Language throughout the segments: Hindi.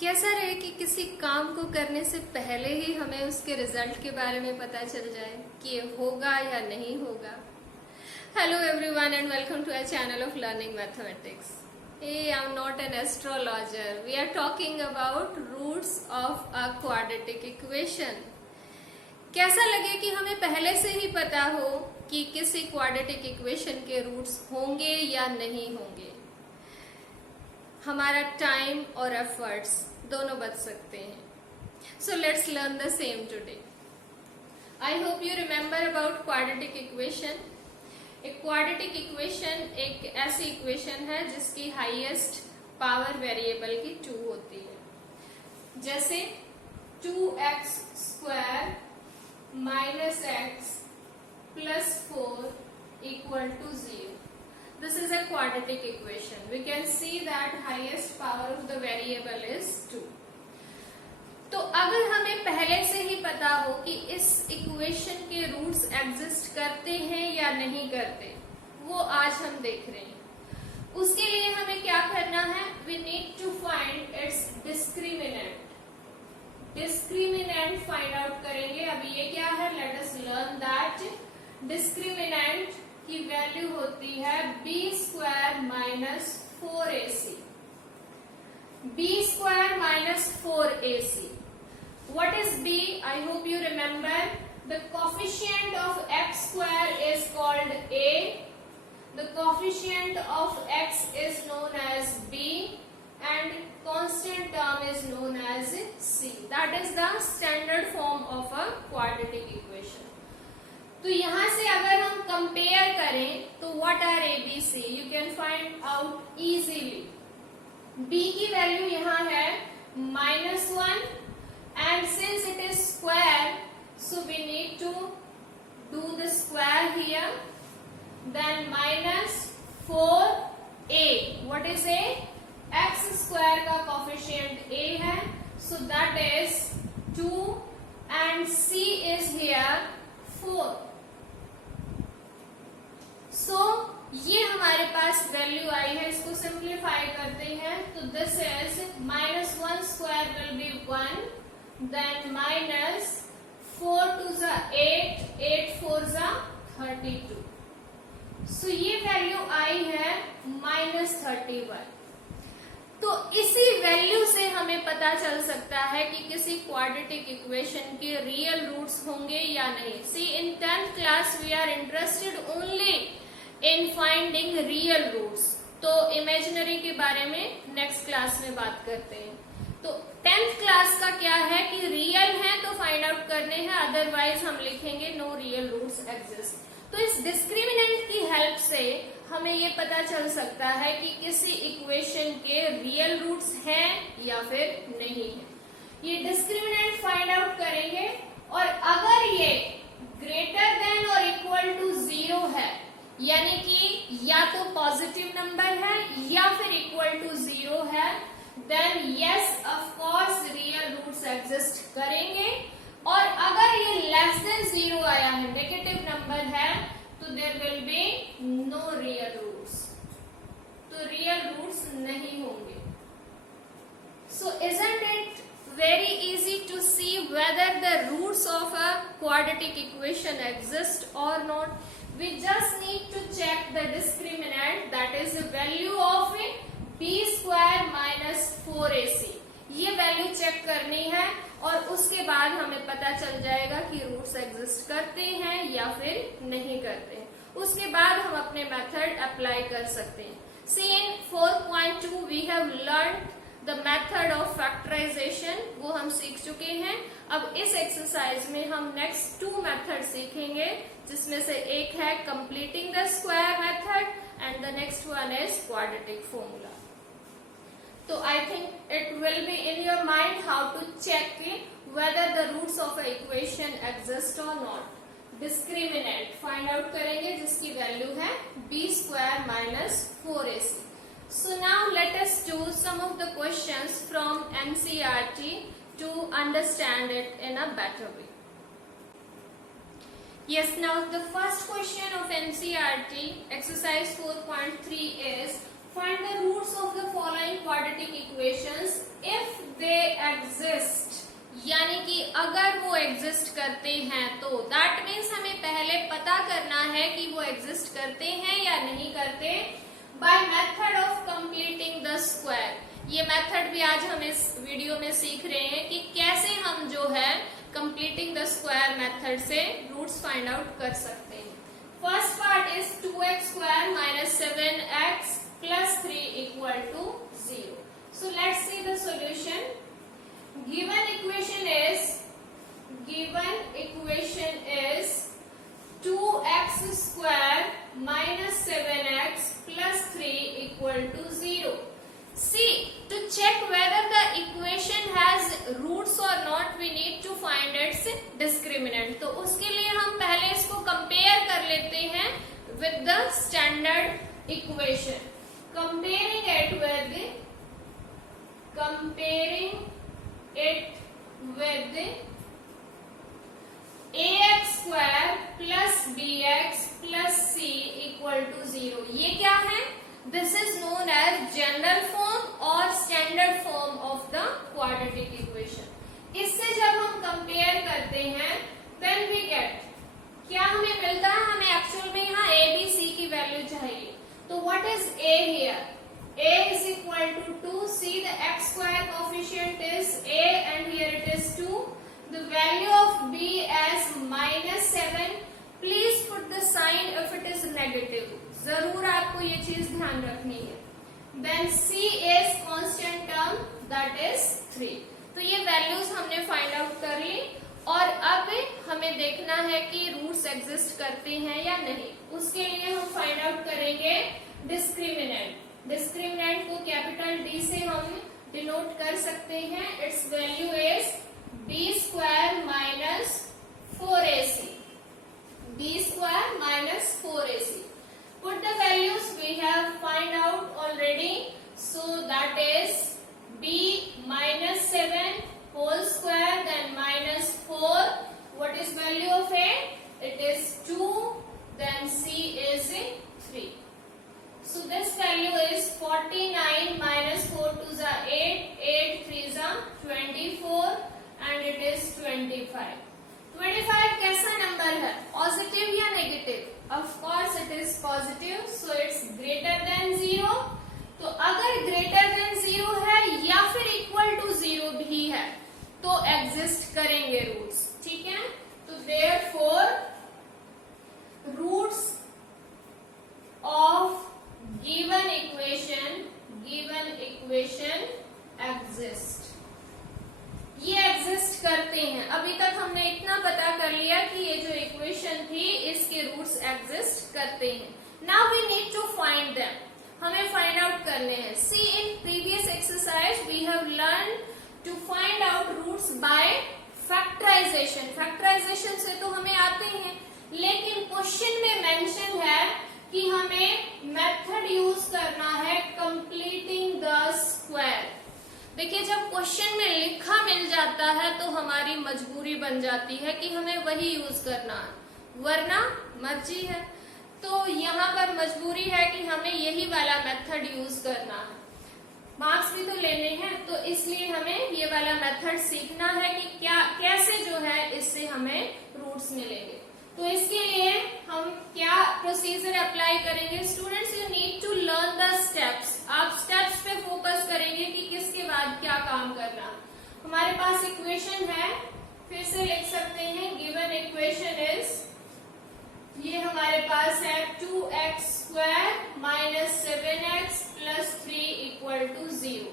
कैसा रहे कि किसी काम को करने से पहले ही हमें उसके रिजल्ट के बारे में पता चल जाए कि ये होगा या नहीं होगा। Hello everyone and welcome to our channel of learning mathematics. Hey, I'm not an astrologer. We are talking about roots of a quadratic equation. कैसा लगे कि हमें पहले से ही पता हो कि किसी क्वाड्रेटिक इक्वेशन के रूट्स होंगे या नहीं होंगे। हमारा टाइम और एफर्ट्स दोनों बच सकते हैं। So let's learn the same today. I hope you remember about quadratic equation. एक क्वाड्रेटिक इक्वेशन एक ऐसी इक्वेशन है जिसकी हाईएस्ट पावर वेरिएबल की 2 होती है। जैसे 2x square minus x plus 4 equal to 0। This is a quadratic equation. We can see that highest power of the variable is 2. तो अगर हमें पहले से ही पता हो कि इस इक्वेशन के रूट्स एग्जिस्ट करते हैं या नहीं करते, वो आज हम देख रहे हैं। उसके लिए हमें क्या करना है? We need to find its discriminant. Discriminant find out करेंगे। अभी ये क्या है? Let us learn that discriminant की वैल्यू होती है b square minus 4ac। b square minus 4ac। What is b? I hope you remember. The coefficient of x square is called a. The coefficient of x is known as b and constant term is known as c. That is the standard form of a quadratic equation. तो यहाँ से अगर हम कंपेयर करें तो what are a b c you can find out easily. b की वैल्यू यहाँ है -1 and since it is square so we need to do the square here. Then -4a what is a? x square का कोफिशिएंट a है, so that is 2 and c is here 4। So ये हमारे पास वैल्यू आई है। इसको सिंप्लीफाई करते हैं तो this is -1 square will be 1, then -4 2 ज़ा 8, 8 4 ज़ा 32। सो ये वैल्यू आई है -31। तो इसी वैल्यू से हमें पता चल सकता है कि किसी क्वाड्रेटिक इक्वेशन के रियल रूट्स होंगे या नहीं। See in 10th class we are interested only in finding real roots. तो इमेजिनरी के बारे में नेक्स्ट क्लास में बात करते हैं। तो 10th क्लास का क्या है कि रियल है तो फाइंड आउट करने हैं, अदरवाइज हम लिखेंगे नो रियल रूट्स एग्जिस्ट। तो इस डिस्क्रिमिनेंट की हेल्प से हमें ये पता चल सकता है कि किसी इक्वेशन के रियल रूट्स हैं या फिर नहीं है। ये डिस्क्रिमिनेंट फाइंड आउट करेंगे और अगर ये ग्रेटर देन और इक्वल टू 0 है, यानी कि या तो पॉजिटिव नंबर है या फिर इक्वल टू 0 है, then yes of course real roots exist करेंगे। और अगर ये लेस देन 0 आया है, नेगेटिव नंबर है, तो there will be no real roots. तो रियल रूट्स नहीं होंगे। So isn't it very easy to see whether the roots of a quadratic equation exist or not? We just need to check the discriminant, that is the value of b square minus 4ac. ये वैल्यू चेक करनी है और उसके बाद हमें पता चल जाएगा कि रूट्स एग्जिस्ट करते हैं या फिर नहीं करते हैं। उसके बाद हम अपने मेथड अप्लाई कर सकते हैं। See in 4.2 we have learned the method of factorisation, वो हम सीख चुके हैं। अब इस एक्सरसाइज में हम नेक्स्ट 2 मेथड सीखेंगे, जिसमें से एक है completing the square method and the next one is quadratic formula. तो I think it will be in your mind how to check whether the roots of a equation exist और नॉट। डिस्क्रिमिनेंट फाइंड आउट करेंगे जिसकी वैल्यू है b square minus 4ac। So now let us do some of the questions from NCERT to understand it in a better way. Yes, now the first question of NCERT exercise 4.3 is find the roots of the following quadratic equations if they कि अगर वो एग्जिस्ट करते हैं तो दैट मीन्स हमें पहले पता करना है कि वो एग्जिस्ट करते हैं या नहीं करते by method of completing the square. ये मेथड भी आज हम इस वीडियो में सीख रहे हैं कि कैसे हम जो है कंप्लीटिंग द स्क्वायर मेथड से रूट्स फाइंड आउट कर सकते हैं। First part is 2x square minus 7x plus 3 equal to 0। So let's see the solution. Given equation is 2x square minus 7x plus 3 equal to 0. See, to check whether the equation has roots or not, we need to find its discriminant. तो उसके लिए हम पहले इसको compare कर लेते हैं with the standard equation. Comparing it with ax square plus bx plus c equal to 0. ये क्या है? This is known as general form or standard form of the quadratic equation. इससे जब हम compare करते हैं then we get, क्या हमें मिलता है? हमें एक्चुअल में यहाँ a b c की वैल्यू चाहिए। तो what is a here? A is equal to 2. See, the x square coefficient is a and here it is 2. The value of b as minus 7. Please put the sign if it is negative. जरूर आपको ये चीज ध्यान रखनी है। Then c is constant term, that is 3. तो ये वैल्यूज हमने फाइंड आउट कर ली और अब हमें देखना है कि रूट्स एग्जिस्ट करते हैं या नहीं। उसके लिए हम फाइंड आउट करेंगे डिस्क्रिमिनेंट। डिस्क्रिमिनेंट को कैपिटल D से हम डिनोट कर सकते हैं। Its value is b square minus 4ac। b square minus 4ac। Put the values we have find out already. So that is b minus 7 whole square then minus 4। What is value of a? It is 2 then c is 3। So this value is 49 minus 4 2s are 8, 8 3s are 24 and it is 25. 25 कैसा नंबर है? पॉजिटिव या negative? Of course it is positive, so it's greater than 0. तो अगर greater than 0 है या फिर equal to 0 भी है तो exist करेंगे roots, ठीक है? तो therefore roots of given equation exist। ये एग्जिस्ट करते हैं। अभी तक हमने इतना पता कर लिया कि ये जो इक्वेशन थी इसके रूट्स एग्जिस्ट करते हैं। Now we need to find them. हमें फाइंड आउट करने हैं। See in previous exercise we have learn to find out roots by factorization. Factorization से तो हमें आते हैं, लेकिन क्वेश्चन में मेंशन है कि हमें मेथड यूज करना है कंप्लीटिंग द स्क्वायर। देखिए, जब क्वेश्चन में लिखा मिल जाता है तो हमारी मजबूरी बन जाती है कि हमें वही यूज करना है, वरना मर्जी है। तो यहाँ पर मजबूरी है कि हमें यही वाला मेथड यूज करना है। मार्क्स भी तो लेने हैं, तो इसलिए हमें ये वाला मेथड सीखना है कि क्या कैसे जो है इससे हमें रूट्स मिलेंगे। तो इसके लिए हम क्या प्रोसीजर अप्लाई करेंगे? Students, you need to learn the steps. आप स्टेप्स पे फोकस करेंगे कि किसके बाद क्या काम करना। हमारे पास इक्वेशन है, फिर से लिख सकते हैं। गिवन इक्वेशन इज, ये हमारे पास है 2x square minus 7x plus 3 equal to 0।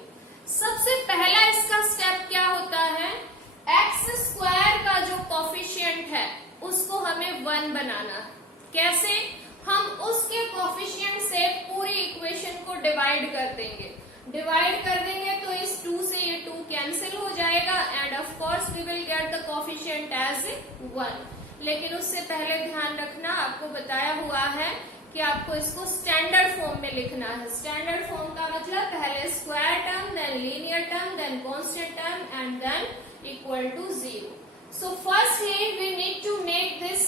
सबसे पहला इसका स्टेप क्या होता है? x स्क्वायर का जो कोफिशिएंट है उसको हमें 1 बनाना है। कैसे? हम उसके कोफिशिएंट से पूरी इक्वेशन को डिवाइड कर देंगे। डिवाइड कर देंगे तो इस 2 से ये 2 कैंसिल हो जाएगा and of course we will get the coefficient as 1। लेकिन उससे पहले ध्यान रखना, आपको बताया हुआ है कि आपको इसको स्टैंडर्ड फॉर्म में लिखना है। स्टैंडर्ड फॉर्म का मतलब पहले square term, then linear term, then constant term and then equal to 0। So firstly we need to make this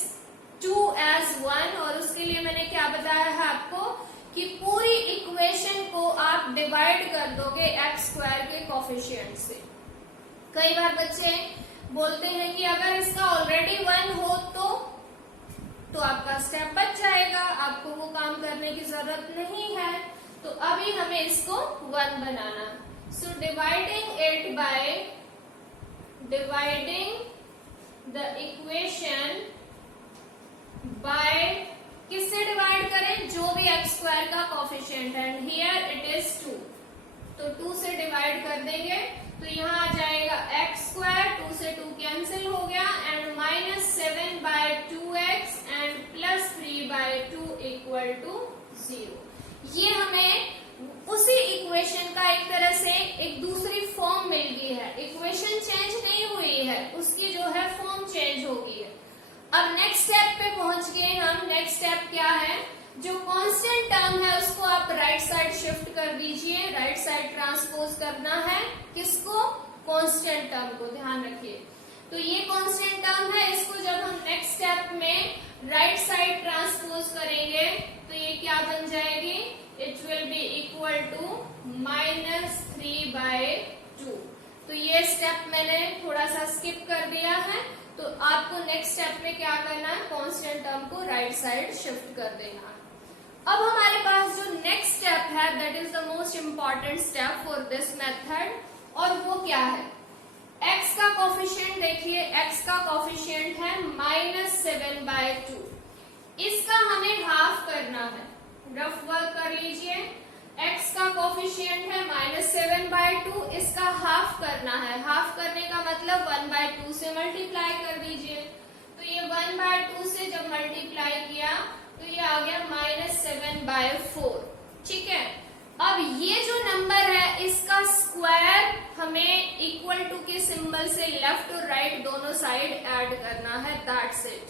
2 as 1 और उसके लिए मैंने क्या बताया है आपको कि पूरी इक्वेशन को आप डिवाइड कर दोगे x स्क्वायर के कोफिशिएंट से। कई बार बच्चे बोलते हैं कि अगर इसका ऑलरेडी 1 हो तो आपका स्टेप बच जाएगा, आपको वो काम करने की जरूरत नहीं है। तो अभी हमें इसको 1 बनाना। So dividing the equation by, किससे डिवाइड करें, जो भी एक्स स्क्वायर का कोफिशिएंट है, हियर इट इज 2, तो 2 से डिवाइड कर देंगे तो यहाँ आ जाएगा एक्स स्क्वायर, 2 से 2 कैंसिल हो गया, and -7/2x and +3/2 equal to 0। ये हमें उसी इक्वेशन का एक तरह से एक दूसरी फॉर्म मिल गई है। इक्वेशन चेंज नहीं हुई है, उसकी जो है फॉर्म चेंज हो गई है। अब नेक्स्ट स्टेप पे पहुंच गए हम। नेक्स्ट स्टेप क्या है, जो कांस्टेंट टर्म है उसको आप राइट साइड शिफ्ट कर दीजिए, राइट साइड ट्रांसपोज करना है। किसको, कांस्टेंट टर्म को, ध्यान रखिए। तो ये कांस्टेंट टर्म है, इसको जब हम नेक्स्ट स्टेप में राइट साइड ट्रांसपोज करेंगे तो ये क्या बन जाएगी, it will be equal to -3/2। तो ये स्टेप मैंने थोड़ा सा स्किप कर दिया है, तो आपको नेक्स्ट स्टेप में क्या करना है, कांस्टेंट टर्म को राइट साइड शिफ्ट कर देना है। अब हमारे पास जो नेक्स्ट स्टेप है, that is the most important step for this method, और वो क्या है, x का कोफिशिएंट देखिए, x का कोफिशिएंट है -7/2। इसका हमें हाफ करना है, रफ वर्क कर लीजिए। x का कोफिशिएंट है -7/2, इसका हाफ करना है। हाफ करने का मतलब 1/2 से मल्टीप्लाई कर दीजिए। तो ये 1/2 से जब मल्टीप्लाई किया तो ये आ गया -7/4, ठीक है। अब ये जो नंबर है इसका स्क्वायर हमें इक्वल टू के सिंबल से लेफ्ट और राइट दोनों साइड ऐड करना है, दैट्स इट।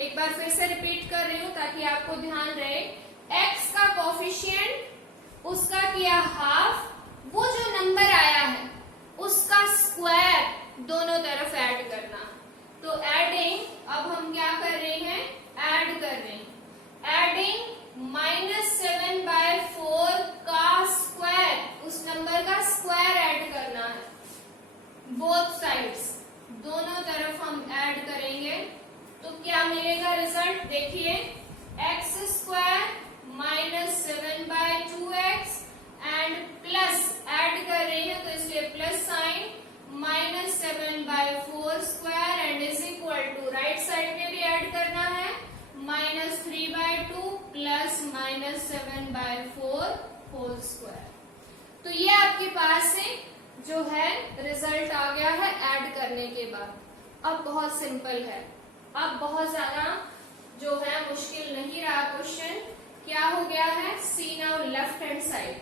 एक बार फिर से रिपीट कर रही हूं ताकि आपको ध्यान रहे। x का कोफिशिएंट, उसका किया हाफ, वो जो नंबर आया है उसका स्क्वायर दोनों तरफ ऐड करना। तो एडिंग, अब हम क्या कर रहे हैं, ऐड कर रहे हैं। एडिंग -7/4 का स्क्वायर, उस नंबर का स्क्वायर ऐड करना है, बोथ साइड्स, दोनों तरफ हम ऐड करेंगे। तो क्या मिलेगा रिजल्ट, देखिए, x² -7/2x and plus add कर रहे हैं तो इसलिए plus sign, -7/4² and is equal to, right side में भी ऐड करना है, -3/2 प्लस -7/4 होल स्क्वायर। तो ये आपके पास से जो है रिजल्ट आ गया है ऐड करने के बाद। अब बहुत सिंपल है, अब बहुत ज्यादा जो है मुश्किल नहीं रहा क्वेश्चन। क्या हो गया है, सी नाउ लेफ्ट हैंड साइड।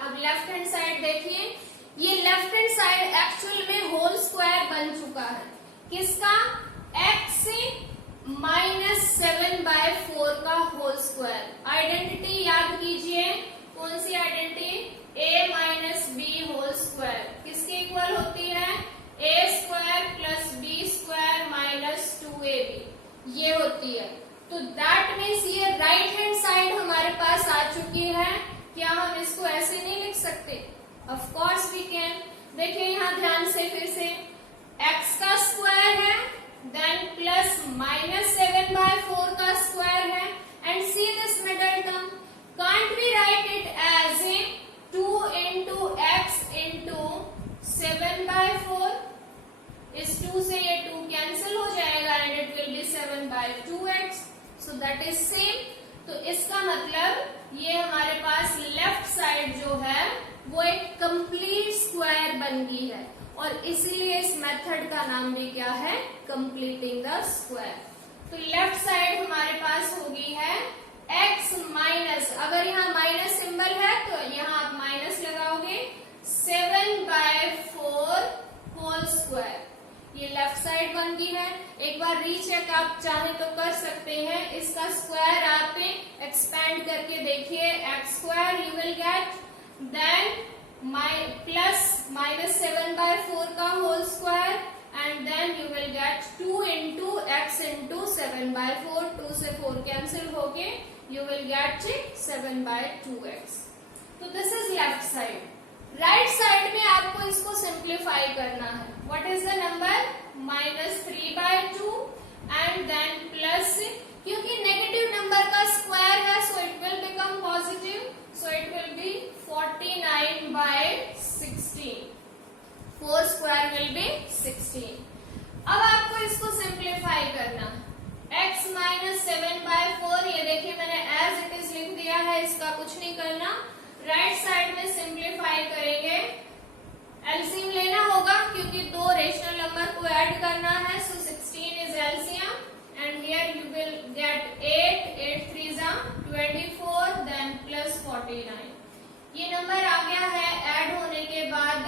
अब लेफ्ट हैंड साइड देखिए, ये लेफ्ट हैंड साइड एक्चुअल में होल स्क्वायर बन चुका है। किसका, x से -7/4 का होल स्क्वायर। आइडेंटिटी याद कीजिए, कौन सी identity, a - b whole square किसके इक्वल होती है, a² + b² - 2ab, ये होती है। तो दैट मीन्स ये राइट हैंड साइड हमारे पास आ चुकी है। क्या हम इसको ऐसे नहीं लिख सकते, ऑफ कोर्स वी कैन। देखिए यहाँ ध्यान से फिर से, x का स्क्वायर है, देन प्लस -7/4 का स्क्वायर है, and see this middle term, can't we write it as a 2 × x × 7/4। इस 2 से ये 2 कैंसिल हो जाएगा and it will B 7/2x, so that is same. तो इसका मतलब ये हमारे पास लेफ्ट साइड जो है वो एक कंप्लीट स्क्वायर बन गई है, और इसीलिए इस मेथड का नाम भी क्या है, कंप्लीटिंग द स्क्वायर। तो लेफ्ट साइड हमारे पास हो गई है x अगर यहाँ माइनस सिंबल है तो यहाँ आप माइनस लगाओगे, 7/4 होल स्क्वायर, ये लेफ्ट साइड बन गई है। एक बार रीचेक आप चाहे तो कर सकते हैं, इसका स्क्वायर आप एक्सपेंड करके देखिए, x² you will get, then plus -7/4 का whole square, and then you will get 2 × x × 7/4, 2 से 4 कैंसिल होके you will get 7/2x। तो this is left side. Right side में आपको इसको सिंप्लीफाई करना है। what is the number -3/2 and then plus, क्योंकि नेगेटिव नंबर का स्क्वायर है so it will become positive, so it will be 49/16. 4 square will be 16. अब आपको इसको सिंप्लीफाई करना, x -7/4, ये देखिए मैंने एज इट इज लिख दिया है, इसका कुछ नहीं करना। राइट साइड में सिंप्लीफाई करेंगे, एलसीएम लेना होगा क्योंकि दो रेशनल नंबर को ऐड करना है, so 16 is LCM and here you will get 8, 8 3 24, then plus 49। ये नंबर आ गया है ऐड होने के बाद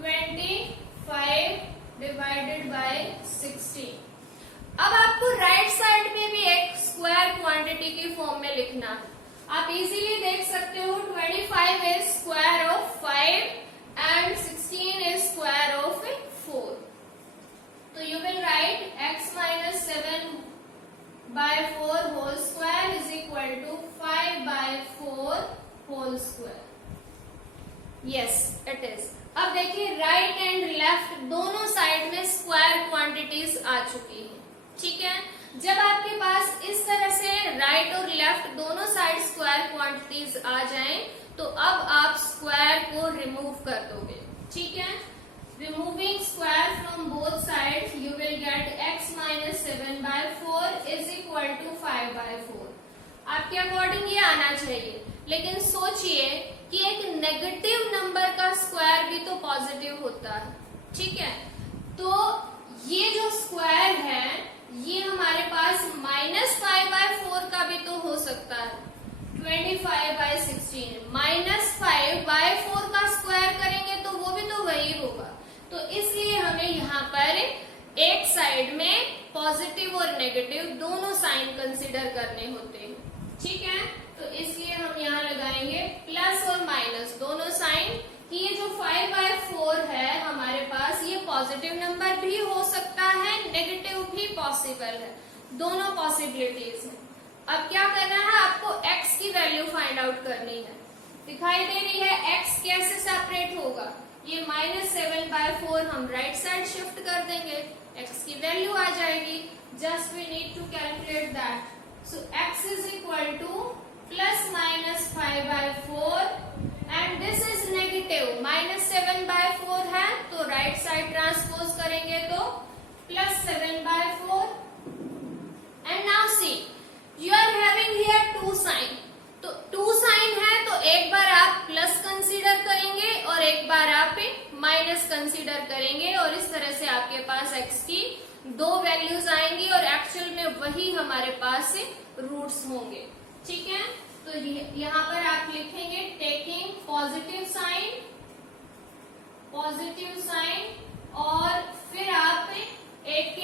25 डिवाइडेड बाय 16। अब आपको राइट साइड में भी एक स्क्वायर क्वांटिटी की फॉर्म में लिखना है। आप इजीली देख सकते हो 25 is square of 5 and 16 is square of 4. So you will write x -7/4 whole square is equal to 5/4 whole square. Yes, it is. अब देखिए राइट एंड लेफ्ट दोनों साइड में स्क्वायर क्वांटिटीज आ चुकी है, ठीक है। जब आपके पास इस तरह से राइट और लेफ्ट दोनों साइड स्क्वायर क्वांटिटीज आ जाएं, तो अब आप स्क्वायर को रिमूव कर दोगे, ठीक है। Removing square from both sides you will get x -7/4 is equal to 5/4। आपके अकॉर्डिंग ये आना चाहिए, लेकिन सोचिए कि एक नेगेटिव नंबर का स्क्वायर भी तो पॉजिटिव होता है, ठीक है। तो ये जो स्क्वायर है ये हमारे पास -5/4 का भी तो हो सकता है। 25/16 -5/4 का स्क्वायर करेंगे तो वो भी तो वही होगा। तो इसलिए हमें यहाँ पर एक साइड में पॉजिटिव और नेगेटिव दोनों साइन कंसीडर करने होते हैं, ठीक है। तो इसलिए हम यहाँ लगाएंगे प्लस और माइनस दोनों साइन कि ये जो 5/4 है हमारे पास ये पॉजिटिव नंबर भी हो सकता है, नेगेटिव भी पॉसिबल है, दोनों पॉसिबिलिटीज है। अब क्या करना है, आपको x की वैल्यू फाइंड आउट करनी है। दिखाई दे रही है x कैसे सेपरेट होगा, ये -7/4 हम राइट साइड शिफ्ट कर देंगे, x की वैल्यू आ जाएगी। Just we need to calculate that. So x is equal to +-5/4 and this is negative, -7/4 है तो राइट साइड ट्रांसपोज करेंगे तो +7/4 and now see you are having here 2 sign, तो 2 साइन है तो एक बार आप प्लस कंसीडर करेंगे और एक बार आप माइनस कंसीडर करेंगे, और इस तरह से आपके पास x की 2 वैल्यूज आएंगी और एक्चुअल में वही हमारे पास रूट्स होंगे, ठीक है। तो यहाँ पर आप लिखेंगे टेकिंग पॉजिटिव साइन और फिर आप एक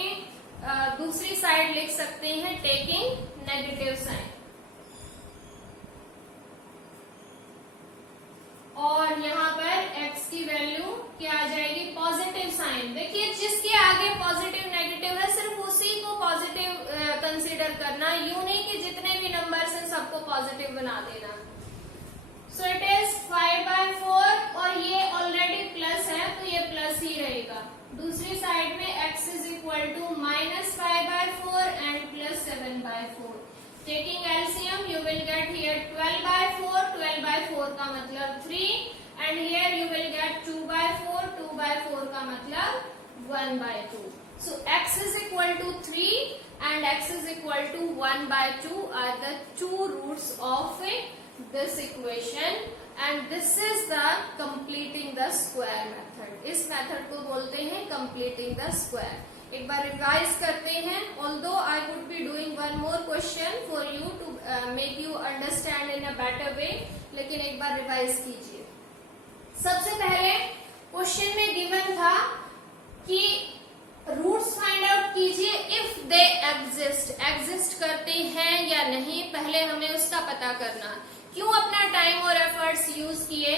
दूसरी साइड लिख सकते हैं टेकिंग नेगेटिव साइन, और यहाँ पर x की वैल्यू क्या आ जाएगी, पॉजिटिव साइन। देखिए जिसके आगे पॉजिटिव नेगेटिव है सिर्फ उसी को पॉजिटिव कंसीडर करना, यूं नहीं कि जितने भी नंबर्स हैं सबको पॉजिटिव बना देना। सो इट इज 5/4 और ये ऑलरेडी प्लस है तो ये प्लस ही रहेगा। दूसरी साइड में x is equal to -5/4 and +7/4। Taking LCM you will get here 12/4, 12/4 का मतलब 3 and here you will get 2/4, 2/4 का मतलब 1/2। So x is equal to 3 and x is equal to 1/2 are the 2 roots of this equation and this is the completing the square method। इस मेथड को बोलते हैं completing the square। एक बार रिवाइज करते हैं, although I would be doing one more question for you to make you understand in a better way, लेकिन एक बार रिवाइज कीजिए। सबसे पहले क्वेश्चन में गिवन था कि रूट्स फाइंड आउट कीजिए इफ दे एग्जिस्ट करते हैं या नहीं, पहले हमें उसका पता करना। क्यों अपना टाइम और एफर्ट्स यूज किए,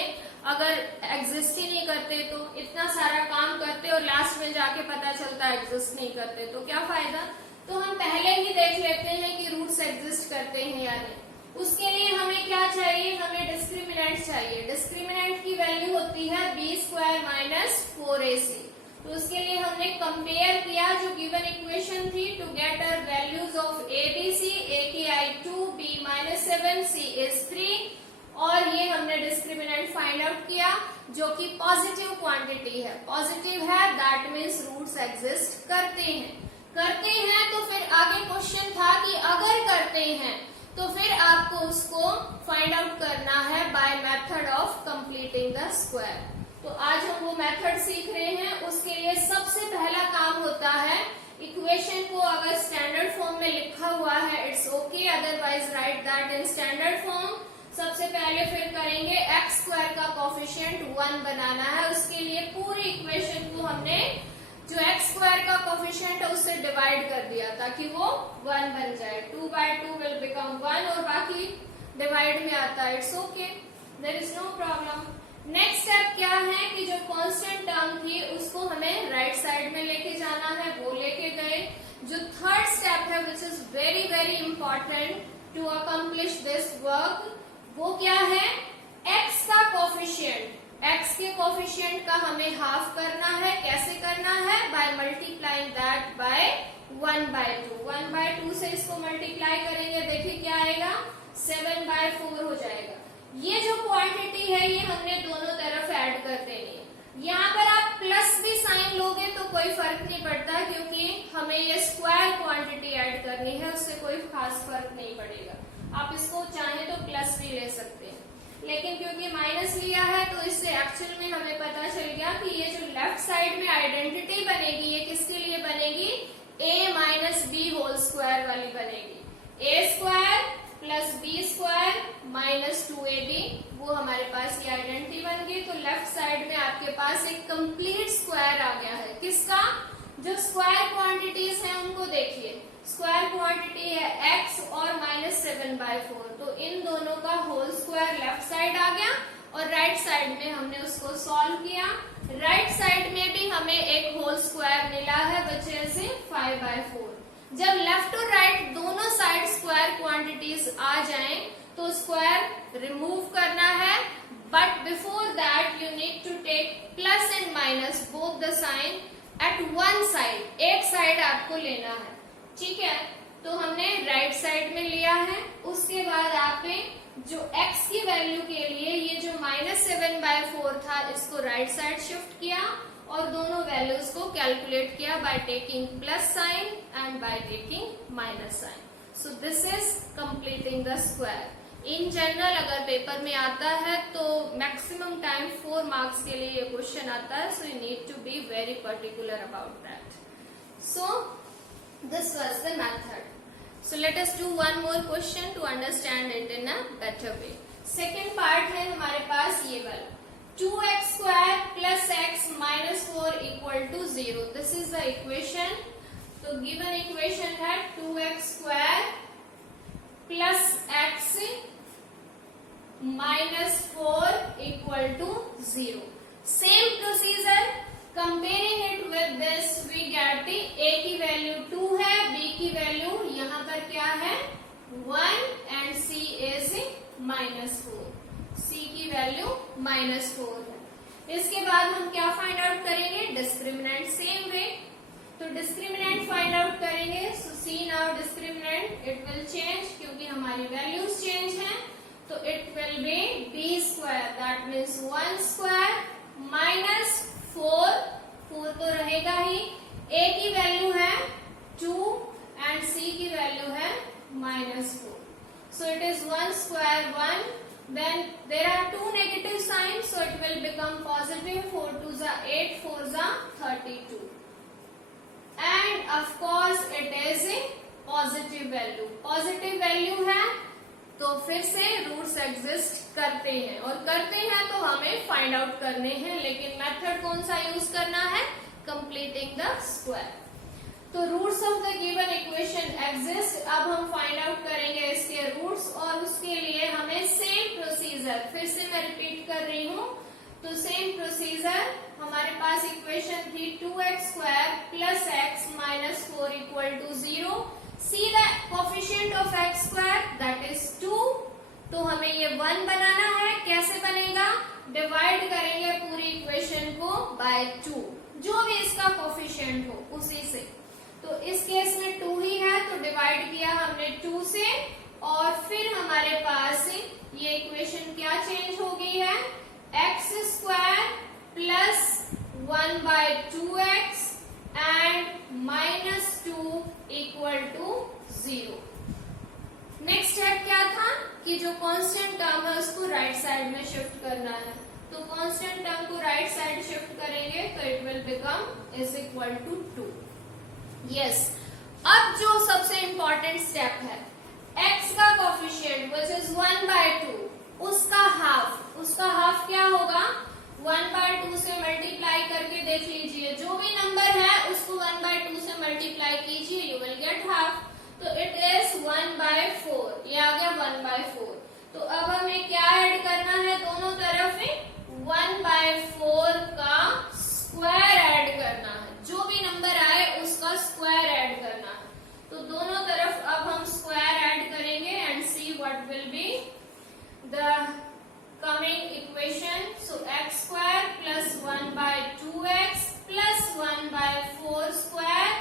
अगर एग्जिस्ट ही नहीं करते तो इतना सारा काम करते और लास्ट में जाके पता चलता एग्जिस्ट नहीं करते तो क्या फायदा। तो हम पहले ही देख लेते हैं कि रूट्स एग्जिस्ट करते हैं या नहीं। उसके लिए हमें क्या चाहिए, हमें डिस्क्रिमिनेंट चाहिए। डिस्क्रिमिनेंट की वैल्यू होती है b² - 4ac। तो उसके लिए हमने कंपेयर किया जो गिवन इक्वेशन थी to get a values of a b c, a की आई 2, बी -7, सी इज 3 और ये हमने डिस्क्रिमिनेंट फाइंड आउट किया जो कि पॉजिटिव क्वांटिटी है। पॉजिटिव है दैट मीन्स रूट्स एग्जिस्ट करते हैं तो फिर आगे क्वेश्चन था कि अगर करते हैं तो फिर आपको उसको फाइंड आउट करना है by method of completing the square. तो आज हम वो मेथड सीख रहे हैं। उसके लिए सबसे पहला काम होता है इक्वेशन को अगर स्टैंडर्ड फॉर्म में लिखा हुआ है it's okay, otherwise right that in standard form. सबसे पहले फिर करेंगे एक्स स्क्वायर का कोफिशिएंट 1 बनाना है। उसके लिए पूरी इक्वेशन को हमने जो एक्स स्क्वायर का कोफिशिएंट है उससे डिवाइड कर दिया ताकि वो 1 बन जाए। 2/2 विल बिकम 1 और बाकी डिवाइड में आता है, it's okay, there is no problem. Next step क्या है कि जो कांस्टेंट टर्म थी उसको हमें राइट साइड में लेके जाना है, वो लेके गए। जो थर्ड स्टेप है which is very very important to accomplish this work, वो क्या है, एक्स का कोफिशिएंट, एक्स के कोफिशिएंट का हमें हाफ करना है। कैसे करना है, बाय मल्टीप्लाइंग दैट बाय 1/2। 1/2 से इसको मल्टीप्लाई करेंगे, देखिए क्या आएगा, 7/4 हो जाएगा। ये जो क्वांटिटी है ये हमने दोनों तरफ ऐड कर देनी है। यहाँ पर आप प्लस भी साइन लोगे तो कोई फर्क नहीं पड़ता क्योंकि हमें ये स्क्वायर क्वांटिटी ऐड करनी है, उससे कोई खास फर्क नहीं पड़ेगा। आप इसको चाहें तो प्लस भी ले सकते हैं, लेकिन क्योंकि माइनस लिया है तो इससे एक्चुअल में हमें पता चल गया कि ये जो लेफ्ट साइड में आइडेंटिटी बनेगी ये किसके लिए बनेगी, a minus b whole square वाली बनेगी। a square plus b square minus 2ab, वो हमारे पास ये आइडेंटिटी बन गई। तो लेफ्ट साइड में आपके पास एक कंप्लीट स्क्वायर आ गया है। किसका, जो स्क्वायर क्वांटिटीज हैं उनको देखिए। स्क्वायर क्वांटिटी है x और -7/4, तो इन दोनों का होल स्क्वायर लेफ्ट साइड आ गया और राइट साइड में हमने उसको सॉल्व किया। राइट साइड में भी हमें एक होल स्क्वायर मिला है विच इज 5/4। जब लेफ्ट और राइट दोनों साइड स्क्वायर क्वांटिटीज आ जाएं तो स्क्वायर रिमूव करना है, but before that you need to take plus and minus both the sign at one side, एक साइड आपको लेना है, ठीक है। तो हमने राइट साइड में लिया है। उसके बाद आपने जो x की वैल्यू के लिए ये जो -7/4 था इसको राइट साइड शिफ्ट किया और दोनों वैल्यूज को कैलकुलेट किया by taking plus sign and by taking minus sign. So this is completing the square. In general अगर पेपर में आता है तो मैक्सिमम टाइम 4 मार्क्स के लिए ये क्वेश्चन आता है, so you need to be very particular about that. So this was the method. So let us do one more question to understand it in a better way. Second part है हमारे पास ये वाला 2x square plus x minus 4 equal to 0. This is the equation. तो given equation है 2x square plus x minus 4 equal to 0. Same procedure. Comparing it with this, we get the a की वैल्यू 2 है, b की वैल्यू यहाँ पर क्या है 1 and c is -4. c की वैल्यू -4 है। इसके बाद हम क्या फाइंड आउट करेंगे, डिस्क्रिमिनेंट सेम वे। तो डिस्क्रिमिनेंट फाइंड आउट करेंगे। So see now discriminant it will change क्योंकि हमारी वैल्यूज चेंज हैं। तो it will be b square that means 1 square minus 4 तो रहेगा ही, a की वैल्यू है 2 एंड c की वैल्यू है -4. So it is 1 square 1. Then there are 2 negative signs, so it will become positive. 4 2s are 8, 4s are 32. And of course it is a positive value. Positive value है तो फिर से रूट्स एग्जिस्ट करते हैं और करते हैं तो हमें फाइंड आउट करने हैं, लेकिन मेथड कौन सा यूज करना है, कंप्लीटिंग द स्क्वायर। तो roots of the given equation exist. अब हम फाइंड आउट करेंगे इसके रूट्स और उसके लिए हमें सेम प्रोसीजर, फिर से मैं रिपीट कर रही हूँ। तो सेम प्रोसीजर, हमारे पास इक्वेशन थी 2x square plus x minus 4 equal to 0. See the coefficient of x square, that is 2. तो हमें ये 1 बनाना है। कैसे बनेगा, डिवाइड करेंगे पूरी इक्वेशन को बाय 2, जो भी इसका कोफिशिएंट हो उसी से। तो इस केस में 2 ही है तो डिवाइड किया हमने 2 से, और फिर हमारे पास ये इक्वेशन क्या चेंज हो गई है, x square plus 1 by 2x and minus 2 equal to 0। Next step क्या था कि जो कांस्टेंट टर्म है उसको राइट साइड में शिफ्ट करना है। तो कांस्टेंट टर्म को राइट साइड शिफ्ट करेंगे तो it will become is equal to 2। Yes, अब जो सबसे इंपॉर्टेंट स्टेप है, x का कोफिशिएंट विच इज 1 बाय 2, उसका हाफ क्या होगा, 1 बाय 2 से मल्टीप्लाई करके देख लीजिए, जो भी नंबर है उसको 1 बाय 2 से मल्टीप्लाई कीजिए, यू विल गेट हाफ। तो इट इज 1 बाय 4, ये आ गया 1 बाय 4। तो अब हमें क्या ऐड करना है, दोनों तरफ में 1 बाय 4 का स्क्वायर ऐड करना है, जो भी नंबर आए उसका स्क्वायर ऐड करना है। तो दोनों तरफ अब हम स्क्वायर ऐड करेंगे and see what will be the coming equation. So x square plus 1 by 2x plus 1 by 4 square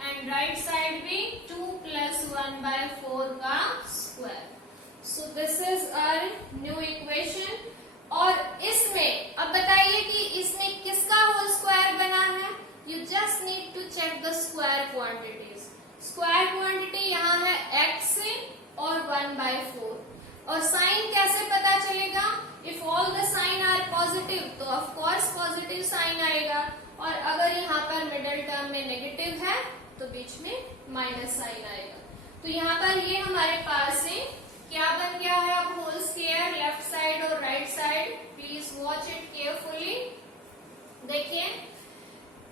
and right side भी 2 प्लस 1 बाय 4 का square. So this is our new equation. और इसमें अब बताइए कि इसमें किसका होल स्क्वायर बना है, you just need to check the square quantities. Square quantity यहाँ है x और 1 बाय 4, और साइन कैसे पता चलेगा, if all the sign are positive तो ऑफ कोर्स पॉजिटिव साइन आएगा, और अगर यहाँ पर मिडिल टर्म में नेगेटिव है तो बीच में माइनस साइन आएगा। तो यहाँ पर ये हमारे पास है क्या बन गया है, अब होल स्क्वायर लेफ्ट साइड और right side, please watch it carefully. देखिए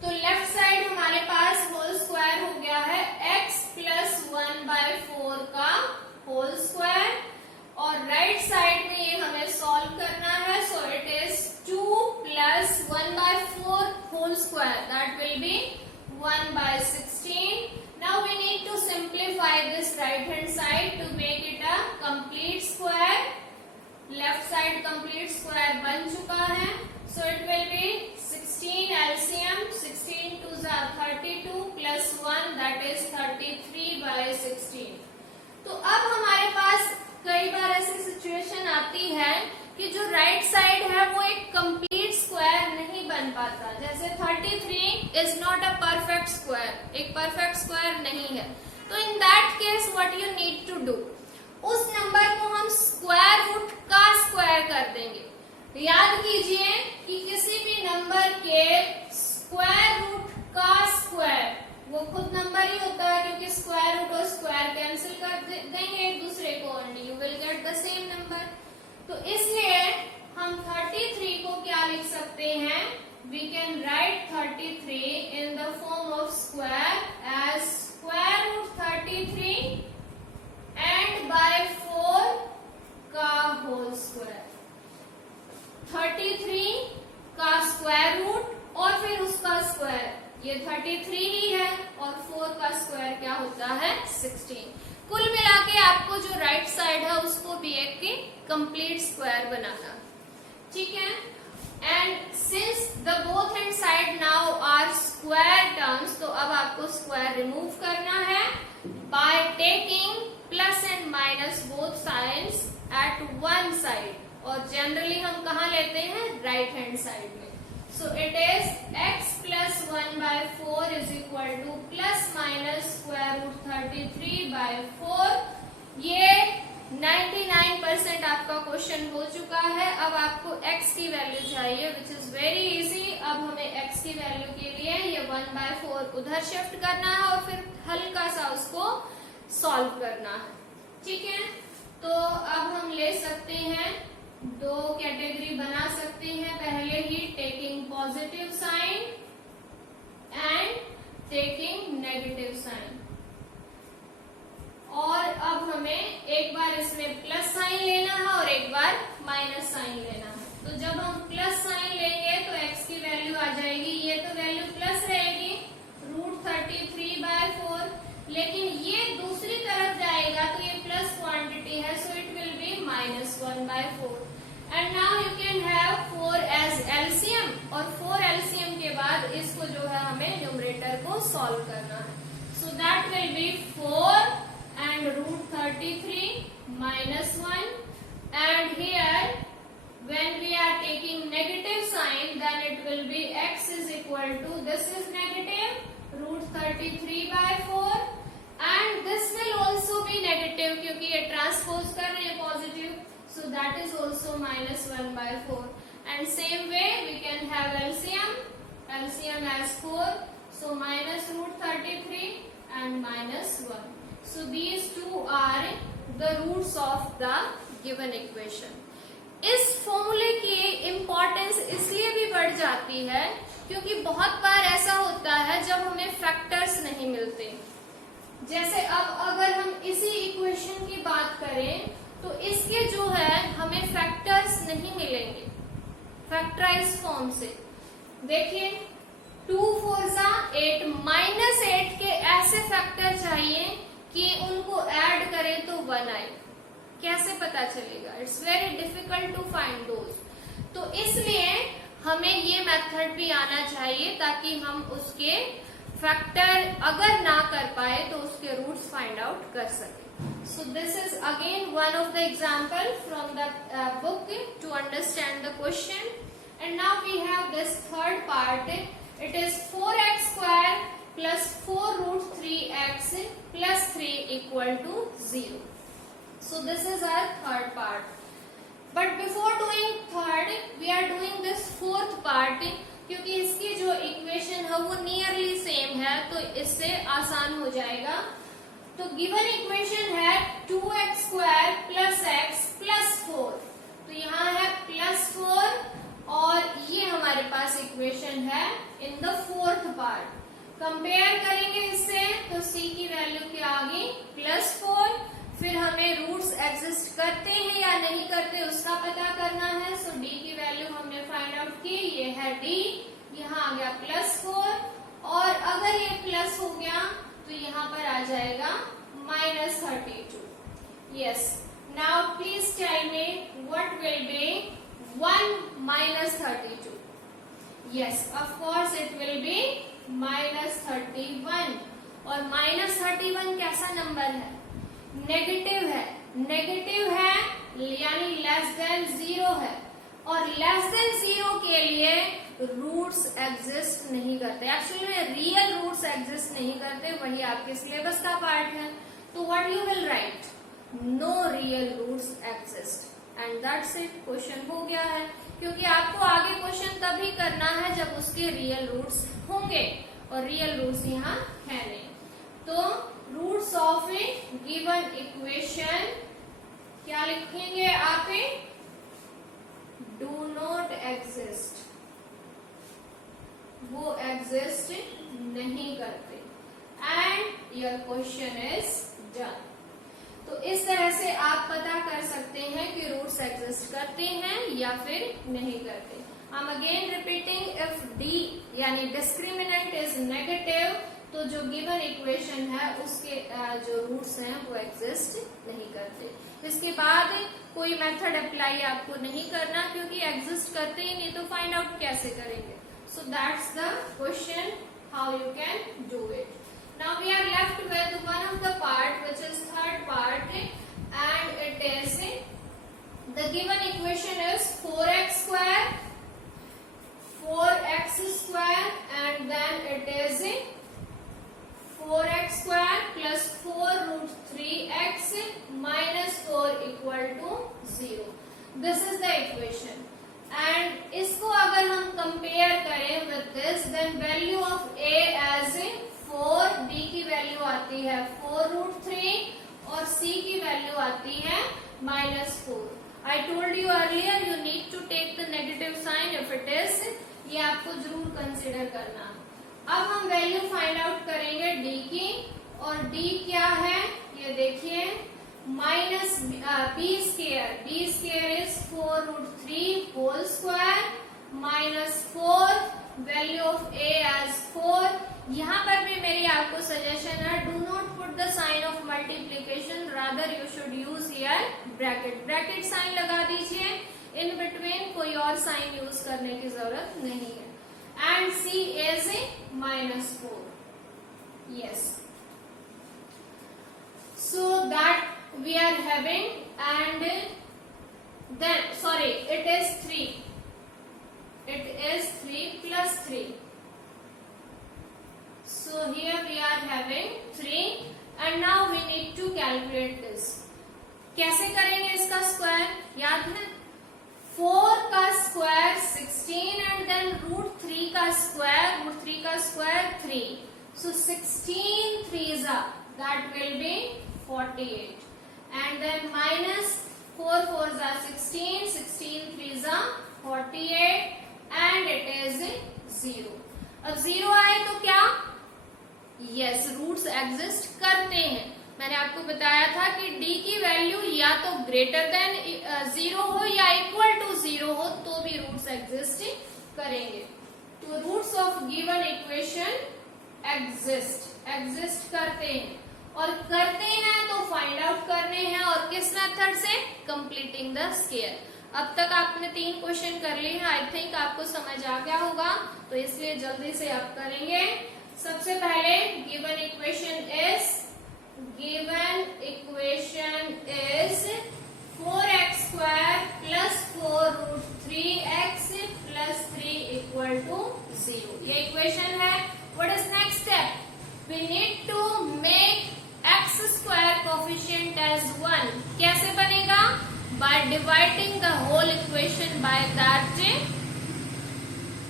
तो लेफ्ट साइड हमारे पास होल स्क्वायर हो गया है x प्लस 1 बाय 4 का होल स्क्वायर, और राइट साइड में ये हमें सॉल्व करना है। So it is 2 plus 1 by 4 whole square, that will be 1 by 16. Now we need to simplify this right hand side to make it a complete square. Left side complete square बन चुका है, so it will be 16 LCM, 16 to the 32 plus 1 that is 33 by 16. तो अब हमारे पास कई बार ऐसी सिचुएशन आती है कि जो राइट साइड है वो एक कंप्लीट स्क्वायर नहीं बन पाता, जैसे 33 is not a perfect square, एक परफेक्ट स्क्वायर नहीं है। तो in that case what you need to do, उस नंबर को हम स्क्वायर रूट का स्क्वायर कर देंगे। याद कीजिए कि किसी भी नंबर के स्क्वायर रूट का स्क्वायर वो खुद नंबर ही होता है, क्योंकि स्क्वायर रूट और स्क्वायर कैंसिल कर देंगे एक दूसरे को, only you will get the same number. तो इसलिए हम 33 को क्या लिख सकते हैं, we can write 33 in the form of square as square root 33 and by 4 का होल स्क्वायर। 33 का स्क्वायर रूट और फिर उसका स्क्वायर, ये 33 ही है, और 4 का स्क्वायर क्या होता है 16। कुल मिला के आपको जो राइट साइड है उसको भी एक की कंप्लीट स्क्वायर बनाना, ठीक है। And since the both hand side now are square terms, तो अब आपको स्क्वायर रिमूव करना है by taking plus and minus both sides at one side, और जनरली हम कहाँ लेते हैं, राइट हैंड साइड में। So it is x plus 1 by 4 is equal to plus minus square root 33 by 4। ये 99% आपका क्वेश्चन हो चुका है। अब आपको x की वैल्यू चाहिए, विच इज वेरी इजी। अब हमें x की वैल्यू के लिए ये 1 बाय 4 उधर शिफ्ट करना है और फिर हल्का सा उसको सॉल्व करना है, ठीक है। तो अब हम ले सकते हैं, दो कैटेगरी बना सकते हैं, पहले ही taking positive sign and taking negative sign. और अब हमें एक बार इसमें प्लस साइन लेना है और एक बार माइनस साइन लेना है। तो जब हम प्लस साइन लेंगे तो x की वैल्यू आ जाएगी, ये तो वैल्यू प्लस रहेगी रूट 33 बाय 4, लेकिन ये दूसरी तरफ जाएगा तो ये प्लस क्वांटिटी है, so it will be minus 1 by 4। And now you can have 4 as LCM, और 4 एलसीएम के इसको जो है हमें न्यूमरेटर को सॉल्व करना है. So that will B 4 and root 33 minus 1, and here when we are taking negative sign then it will be x is equal to, this is negative root 33 by 4 and this will also be negative क्योंकि ये ट्रांसपोज कर रहे हैं positive, so that is also minus 1 by 4. And same way we can have LCM as 4, so minus root 33 and minus 1. So these two are the roots of the given equation. इस फॉर्मूले की इम्पोर्टेंस इसलिए भी बढ़ जाती है क्योंकि बहुत बार ऐसा होता है जब हमें फैक्टर्स नहीं मिलते. जैसे अब अगर हम इसी इक्वेशन की बात करें तो इसके जो है हमें फैक्टर्स नहीं मिलेंगे फैक्टराइज फॉर्म से. देखिए 2 4 8 -8 के ऐसे फैक्टर चाहिए कि उनको ऐड करें तो 1 आए. कैसे पता चलेगा? It's very difficult to find those. तो इसलिए हमें ये मेथड भी आना चाहिए ताकि हम उसके फैक्टर अगर ना कर पाए तो उसके रूट्स फाइंड आउट कर सके. So this is again one of the example from the book to understand the question. And now we have this third part. It is 4x square plus 4 root 3x plus 3 equal to 0. So this is our third part. But before doing third, we are doing this fourth part क्योंकि इसकी जो इक्वेशन है वो नियरली सेम है तो इससे आसान हो जाएगा. तो गिवन इक्वेशन है 2x square plus x plus 4. तो यहाँ है +4 और ये हमारे पास इक्वेशन है in the fourth part. Compare करेंगे इससे तो c की वैल्यू के आगे +4. फिर हमें रूट्स एग्जिस्ट करते हैं या नहीं करते उसका पता करना है. सो d की वैल्यू हमने फाइंड आउट की, ये है d. यहाँ आ गया +4 और अगर ये प्लस हो गया तो यहाँ पर आ जाएगा -32. Yes. Now please tell me what will be 1 - 32. Yes, of course it will be -31. और -31 कैसा नंबर है? नेगेटिव है. नेगेटिव है यानी लेस देन 0 है और लेस देन 0 के लिए रूट्स एग्जिस्ट नहीं करते. एक्चुअली में रियल रूट्स एग्जिस्ट नहीं करते. वही आपके सिलेबस का पार्ट है. तो what you will write? No real roots exist and that's it. Question हो गया है क्योंकि आपको आगे क्वेश्चन तभी करना है जब उसके रियल रूट्स होंगे और रियल रूट्स यहाँ है नहीं. तो roots of a given equation क्या लिखेंगे आप? डू नॉट एग्जिस्ट, वो एग्जिस्ट नहीं करते. And your question is done. तो इस तरह से आप पता कर सकते हैं कि रूट्स एग्जिस्ट करते हैं या फिर नहीं करते. I'm again repeating, if d यानी डिस्क्रिमिनेंट इज नेगेटिव तो जो गिवन इक्वेशन है उसके जो रूट्स हैं वो एग्जिस्ट नहीं करते. इसके बाद कोई मेथड अप्लाई आपको नहीं करना क्योंकि एग्जिस्ट करते ही नहीं तो फाइंड आउट कैसे करेंगे. So that's the question how you can do it. Now we are left with one of the part which is third part and it is the given equation is 4x square and then it is 4x square plus 4 root 3x minus 4 equal to 0. This is the equation and इसको अगर हम compare करें with this then value of a as 4, d की वैल्यू आती है 4 root 3 और c की वैल्यू आती है -4. I told you earlier you need to take the negative sign if it is. ये आपको जरूर कंसिडर करना. अब हम वैल्यू फाइंड आउट करेंगे d की और d क्या है ये देखिए minus b square is 4 root 3 whole square -4 value of a as 4. यहाँ पर भी मेरी आपको सजेशन है do not put the sign of multiplication, rather you should use here bracket sign लगा दीजिए. इन बिटवीन कोई और साइन यूज करने की जरूरत नहीं है. And C is -4. Yes. So that we are having, and then sorry, it is 3. It is 3 plus 3. So here we are having 3, and now we need to calculate this. कैसे करेंगे इसका स्क्वायर? याद है 4 का स्क्वायर 16 एंड देन √3 का square 3. So 16 3s that will be 48, and then minus 4 4s 16, 16 3s 48, and it is 0. अब 0 आए तो क्या? यस, रूट्स एग्जिस्ट करते हैं. मैंने आपको बताया था कि d की वैल्यू या तो ग्रेटर देन 0 हो या इक्वल टू 0 हो तो भी रूट्स एग्जिस्ट करेंगे. तो roots of given equation exist करते हैं, और करते हैं तो फाइंड आउट करने हैं. और किस मेथड से? Completing the square. अब तक आपने 3 क्वेश्चन कर लिए हैं. आई थिंक आपको समझ आ गया होगा, तो इसलिए जल्दी से आप करेंगे. सबसे पहले given equation is 4x square plus 4√3x plus 3 equal to 0. ये इक्वेशन है. What is next step? We need to make x square coefficient as 1. कैसे बनेगा? By dividing the whole equation by that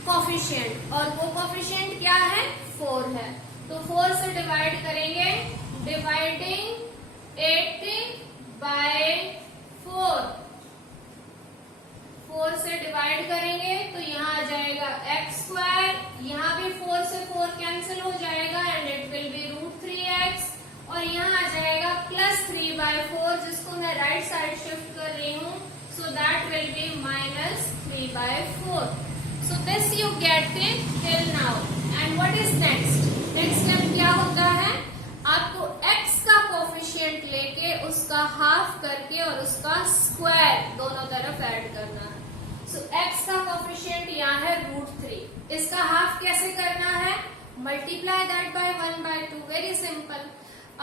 coefficient. और वो कोफिशिएंट क्या है? 4 है. तो 4 से डिवाइड करेंगे. डिवाइडिंग 8 बाय 4 से डिवाइड करेंगे तो यहाँ आ जाएगा x स्क्वायर. यहाँ भी 4 से 4 कैंसिल हो जाएगा and it will B √3x. और यहाँ आ जाएगा प्लस 3/4, जिसको मैं राइट साइड शिफ्ट कर रही हूँ. So that will B -3/4. So this you get till now. And what is next? Next step क्या होता है? आपको x का कोफिशिएंट लेके उसका हाफ करके और उसका स्क्वायर दोनों तरफ ऐड करना है. सो x का कोफिशिएंट यहाँ है √3. इसका हाफ कैसे करना है? Multiply that bye 1/2. Very simple.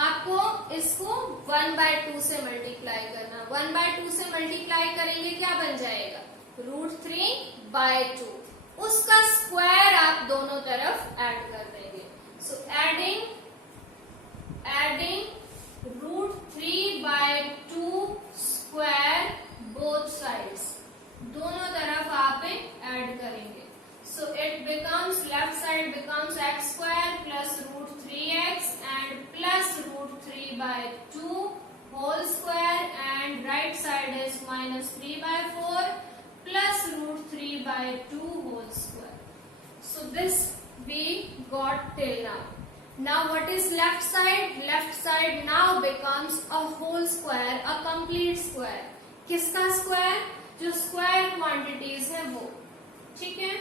आपको इसको 1/2 से मल्टीप्लाई करना. 1/2 से मल्टीप्लाई करेंगे क्या बन जाएगा? √3/2. उसका स्क्वायर आप दोनों तरफ ऐड कर देंगे. So adding √3/2 square both sides, दोनों तरफ आप ऐड करेंगे. So it becomes, left side becomes x square plus √3x and plus √3/2 whole square, and right side is -3/4 plus √3/2 whole square. So this we got till now. Now what is left side? Left side now becomes a whole square, a complete square. किसका स्क्वायर? जो स्क्वायर क्वांटिटीज है वो. ठीक है.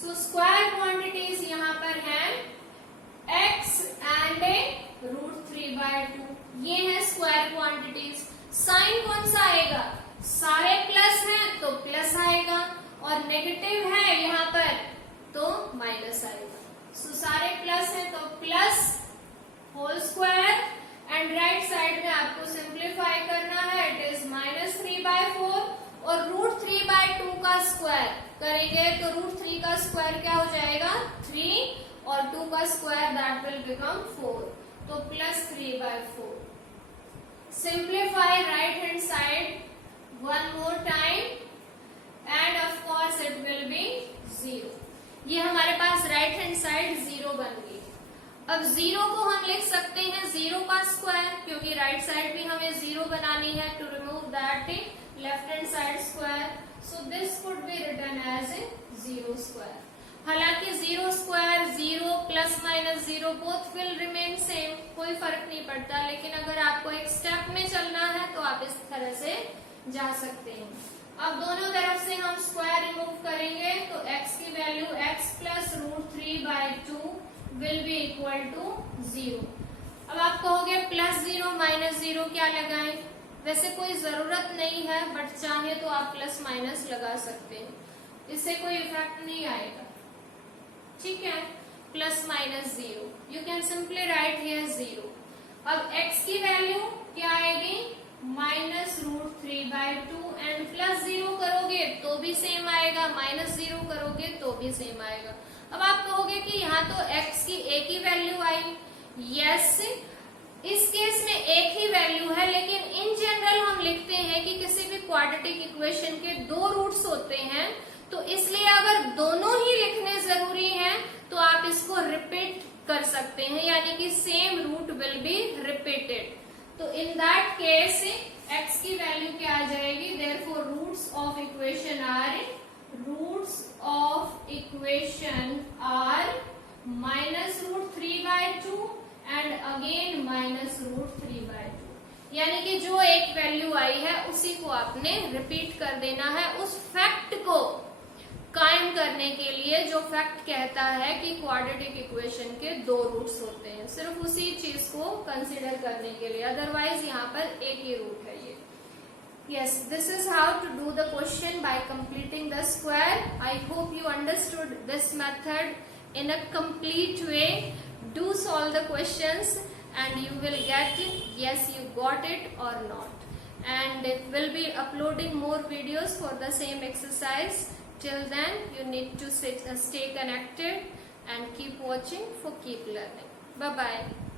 सो स्क्वायर क्वांटिटीज यहाँ पर है x एंड √3/2. ये है स्क्वायर क्वांटिटीज. साइन कौन सा आएगा? सारे प्लस हैं तो प्लस आएगा, और नेगेटिव है यहाँ पर तो माइनस आएगा. सो सारे प्लस हैं तो plus whole square, and right side में आपको सिंप्लीफाई करना है. इट इज -3/4, और √3/2 का स्क्वायर करेंगे तो √3 का स्क्वायर क्या हो जाएगा? 3, और 2 का स्क्वायर दैट विल बिकम 4. तो +3/4. Simplify right hand side one more time, and of course it will be 0. ये हमारे पास राइट हैंड साइड 0 बन गई. अब 0 को हम लिख सकते हैं 0 का स्क्वायर, क्योंकि राइट साइड भी हमें 0 बनानी है to remove that left hand side square. So this could be written as 0 square. हालांकि 0 square 0 +-0 both will remain same, कोई फर्क नहीं पड़ता. लेकिन अगर आपको एक स्टेप में चलना है तो आप इस तरह से जा सकते हैं. अब दोनों तरफ से हम स्क्वायर रिमूव करेंगे तो x की value x plus √3/2 will be equal to 0. अब आप कहोगे +0 -0 क्या लगाएं? वैसे कोई जरूरत नहीं है, बट चाहे तो आप प्लस माइनस लगा सकते हैं. इससे कोई इफेक्ट नहीं आएगा. ठीक है, plus minus 0, you can simply write here 0। अब x की वैल्यू क्या आएगी, -√3/2 एंड प्लस 0 करोगे तो भी सेम आएगा, -0 करोगे तो भी सेम आएगा। अब आप कहोगे कि यहाँ तो x की एक ही वैल्यू आई, यस इस केस में एक ही वैल्यू है, लेकिन इन जनरल हम लिखते हैं कि किसी भी क्वाड्रेटिक इक्वेशन के दो रूट्स होते हैं, तो इसलिए अगर दोनों ही लिखने जरूरी हैं तो आप इसको रिपीट कर सकते हैं, यानी कि same root will be repeated. तो इन दैट केस x की वैल्यू क्या आ जाएगी, therefore roots of equation are -√3/2 and again -√3/2, यानी कि जो एक वैल्यू आई है उसी को आपने रिपीट कर देना है, उस फैक्ट को कायम करने के लिए जो फैक्ट कहता है कि क्वाड्रेटिक इक्वेशन के दो रूट्स होते हैं, सिर्फ उसी चीज को कंसीडर करने के लिए, अदरवाइज यहाँ पर एक ही रूट है ये। Yes, this is how to do the question by completing the square. I hope you understood this method in a complete way. Do solve the questions and you will get yes you got it or not. And it will be uploading more videos for the same exercise. Till then you need to stay connected and keep watching for keep learning. Bye bye.